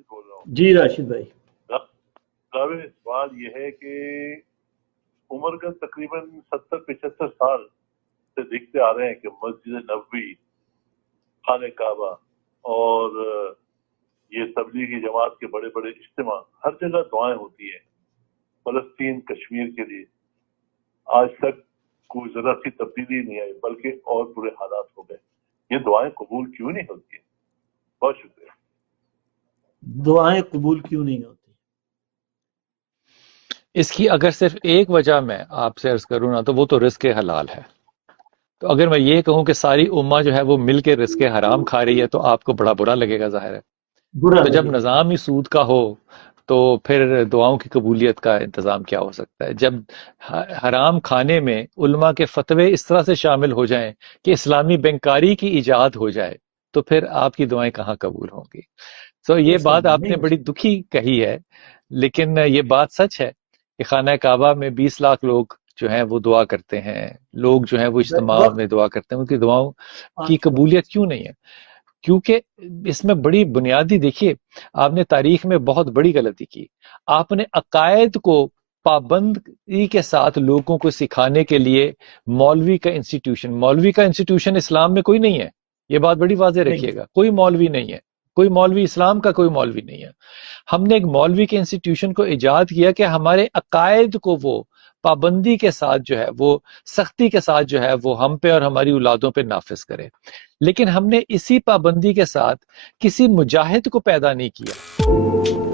راشد بول رہا ہوں. جی راشد بھائی. سوال یہ ہے کہ عمر کا تقریباً 70-75 سال سے دیکھتے آ رہے ہیں کہ مسجد نبوی، خانہ کعبہ اور یہ تبلیغی جماعت کے بڑے بڑے اجتماع، ہر جگہ دعائیں ہوتی ہیں فلسطین کشمیر کے لیے. آج تک کوئی ذرا سی تبدیلی نہیں آئی بلکہ اور برے حالات ہو گئے. یہ دعائیں قبول کیوں نہیں ہوتی ہیں؟ بہت شکریہ. دعائیں قبول کیوں نہیں ہوتی؟ اس کی اگر صرف ایک وجہ میں آپ سے عرض کروں نا تو وہ تو رزق حلال ہے. تو اگر میں یہ کہوں کہ ساری امہ جو ہے وہ مل کے رزق حرام کھا رہی ہے تو آپ کو بڑا برا لگے گا، ظاہر ہے. برا تو جب لگے. نظام ہی سود کا ہو تو پھر دعاؤں کی قبولیت کا انتظام کیا ہو سکتا ہے؟ جب حرام کھانے میں علماء کے فتوے اس طرح سے شامل ہو جائیں کہ اسلامی بینکاری کی ایجاد ہو جائے تو پھر آپ کی دعائیں کہاں قبول ہوں گی؟ تو یہ بات آپ نے بڑی دکھی کہی ہے، لیکن یہ بات سچ ہے کہ خانہ کعبہ میں 20 لاکھ لوگ جو ہیں وہ دعا کرتے ہیں، لوگ جو ہیں وہ اجتماع میں دعا کرتے ہیں، ان کی دعاؤں کی قبولیت کیوں نہیں ہے؟ کیونکہ اس میں بڑی بنیادی، دیکھیے آپ نے تاریخ میں بہت بڑی غلطی کی. آپ نے عقائد کو پابندی کے ساتھ لوگوں کو سکھانے کے لیے مولوی کا انسٹیٹیوشن اسلام میں کوئی نہیں ہے. یہ بات بڑی واضح رکھیے گا، کوئی مولوی نہیں ہے، کوئی مولوی اسلام کا کوئی مولوی نہیں ہے. ہم نے ایک مولوی کے انسٹیٹیوشن کو ایجاد کیا کہ ہمارے عقائد کو وہ پابندی کے ساتھ جو ہے وہ سختی کے ساتھ جو ہے وہ ہم پہ اور ہماری اولادوں پہ نافذ کرے. لیکن ہم نے اسی پابندی کے ساتھ کسی مجاہد کو پیدا نہیں کیا.